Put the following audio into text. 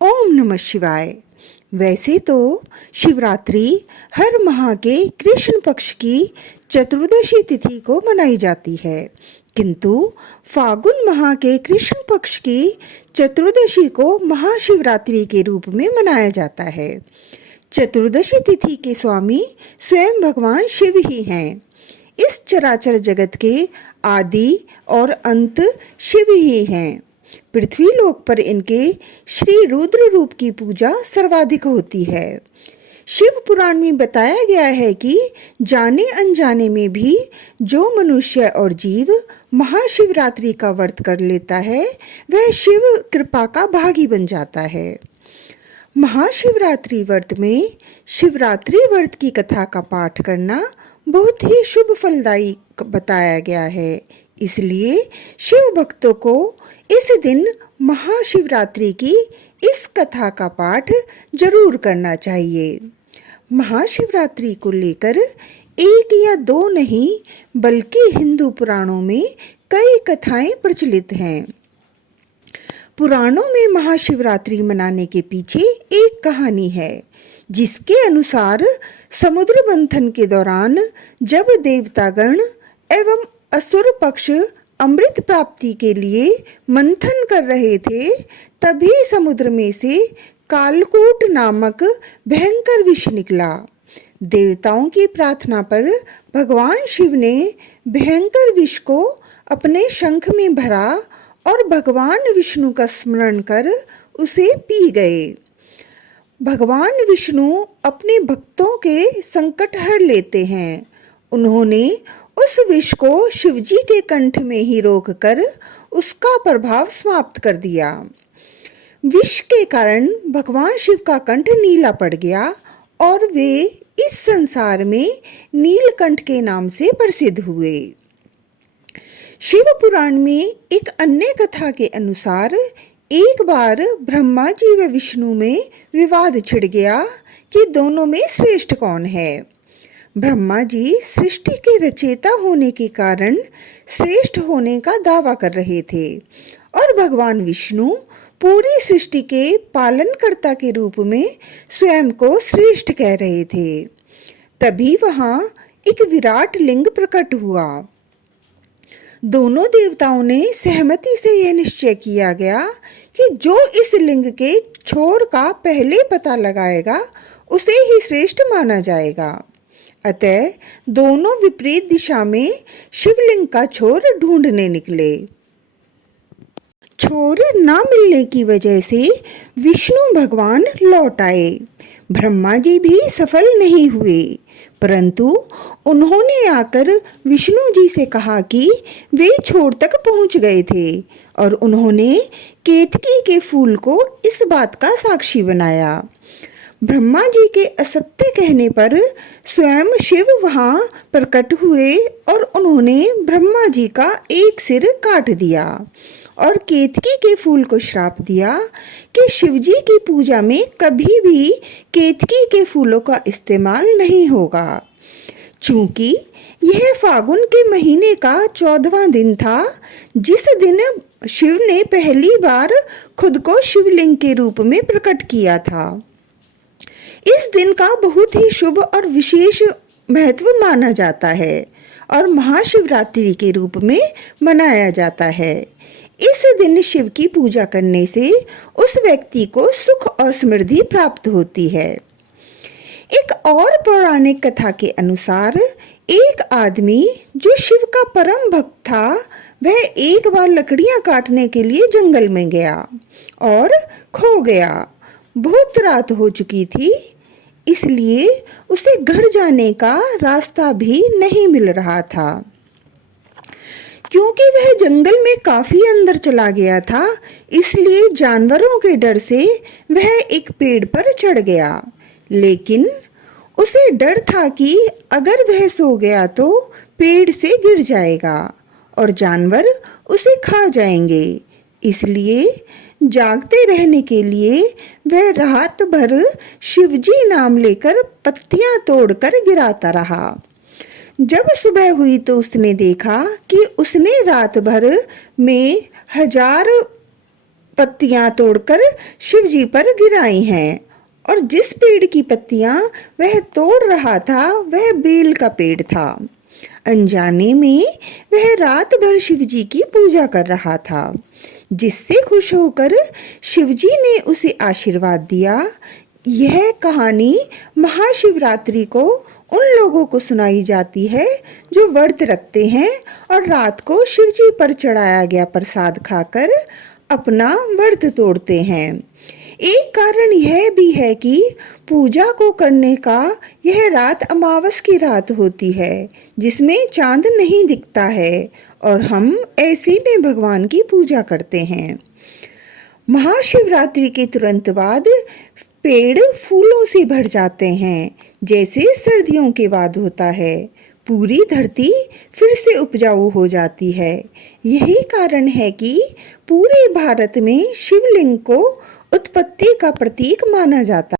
ओम नमः शिवाय। वैसे तो शिवरात्रि हर माह के कृष्ण पक्ष की चतुर्दशी तिथि को मनाई जाती है, किंतु फागुन माह के कृष्ण पक्ष की चतुर्दशी को महाशिवरात्रि के रूप में मनाया जाता है। चतुर्दशी तिथि के स्वामी स्वयं भगवान शिव ही हैं। इस चराचर जगत के आदि और अंत शिव ही हैं। पृथ्वी लोक पर इनके श्री रुद्र रूप की पूजा सर्वाधिक होती है। शिव पुराण में बताया गया है कि जाने अनजाने में भी जो मनुष्य और जीव महाशिवरात्रि का व्रत कर लेता है वह शिव कृपा का भागी बन जाता है। महाशिवरात्रि व्रत में शिवरात्रि व्रत की कथा का पाठ करना बहुत ही शुभ फलदायी बताया गया है। इसलिए शिव भक्तों को इस दिन महाशिवरात्रि की इस कथा का पाठ जरूर करना चाहिए। महाशिवरात्रि को लेकर एक या दो नहीं बल्कि हिंदू पुराणों में कई कथाएं प्रचलित हैं। पुराणों में महाशिवरात्रि मनाने के पीछे एक कहानी है, जिसके अनुसार समुद्र मंथन के दौरान जब देवतागण एवं असुर पक्ष अमृत प्राप्ति के लिए मंथन कर रहे थे, तभी समुद्र में से कालकूट नामक भयंकर विष निकला। देवताओं की प्रार्थना पर भगवान शिव ने भयंकर विष को अपने शंख में भरा और भगवान विष्णु का स्मरण कर उसे पी गए। भगवान विष्णु अपने भक्तों के संकट हर लेते हैं। उन्होंने उस विष को शिवजी के कंठ में ही रोककर उसका प्रभाव समाप्त कर दिया। विष के कारण भगवान शिव का कंठ नीला पड़ गया और वे इस संसार में नीलकंठ के नाम से प्रसिद्ध हुए। शिव पुराण में एक अन्य कथा के अनुसार एक बार ब्रह्मा जी व विष्णु में विवाद छिड़ गया कि दोनों में श्रेष्ठ कौन है। ब्रह्मा जी सृष्टि के रचयिता होने के कारण श्रेष्ठ होने का दावा कर रहे थे और भगवान विष्णु पूरी सृष्टि के पालनकर्ता के रूप में स्वयं को श्रेष्ठ कह रहे थे। तभी वहां एक विराट लिंग प्रकट हुआ। दोनों देवताओं ने सहमति से यह निश्चय किया गया कि जो इस लिंग के छोर का पहले पता लगाएगा उसे ही श्रेष्ठ माना जाएगा। अतः दोनों विपरीत दिशा में शिवलिंग का छोर ढूंढने निकले। छोर न मिलने की वजह से विष्णु भगवान लौट आए। ब्रह्मा जी भी सफल नहीं हुए, परंतु उन्होंने आकर विष्णु जी से कहा कि वे छोर तक पहुंच गए थे और उन्होंने केतकी के फूल को इस बात का साक्षी बनाया। ब्रह्मा जी के असत्य कहने पर स्वयं शिव वहां प्रकट हुए और उन्होंने ब्रह्मा जी का एक सिर काट दिया और केतकी के फूल को श्राप दिया कि शिवजी की पूजा में कभी भी केतकी के फूलों का इस्तेमाल नहीं होगा। चूंकि यह फागुन के महीने का 14वां दिन था, जिस दिन शिव ने पहली बार खुद को शिवलिंग के रूप में प्रकट किया था। इस दिन का बहुत ही शुभ और विशेष महत्व माना जाता है और महाशिवरात्रि के रूप में मनाया जाता है। इस दिन शिव की पूजा करने से उस व्यक्ति को सुख और समृद्धि प्राप्त होती है। एक और पौराणिक कथा के अनुसार एक आदमी जो शिव का परम भक्त था, वह एक बार लकड़ियां काटने के लिए जंगल में गया और खो गया। बहुत रात हो चुकी थी, इसलिए उसे घर जाने का रास्ता भी नहीं मिल रहा था। क्योंकि वह जंगल में काफी अंदर चला गया था, इसलिए जानवरों के डर से वह एक पेड़ पर चढ़ गया। लेकिन उसे डर था कि अगर वह सो गया तो पेड़ से गिर जाएगा और जानवर उसे खा जाएंगे। इसलिए जागते रहने के लिए वह रात भर शिवजी नाम लेकर पत्तियां तोड़कर गिराता रहा। जब सुबह हुई तो उसने देखा कि उसने रात भर में 1000 पत्तियां तोड़कर शिव जी पर गिराई हैं और जिस पेड़ की पत्तियां वह तोड़ रहा था वह बेल का पेड़ था। अनजाने में वह रात भर शिव जी की पूजा कर रहा था, जिससे खुश होकर शिव जी ने उसे आशीर्वाद दिया। यह कहानी महाशिवरात्रि को उन लोगों को सुनाई जाती है जो व्रत रखते हैं और रात को शिव जी पर चढ़ाया गया प्रसाद खाकर अपना व्रत तोड़ते हैं। एक कारण यह भी है कि पूजा को करने का यह रात अमावस की रात होती है, जिसमें चांद नहीं दिखता है और हम ऐसे में भगवान की पूजा करते हैं। महाशिवरात्रि के तुरंत बाद पेड़ फूलों से भर जाते हैं, जैसे सर्दियों के बाद होता है। पूरी धरती फिर से उपजाऊ हो जाती है। यही कारण है कि पूरे भारत में शिवलिंग को उत्पत्ति का प्रतीक माना जाता है।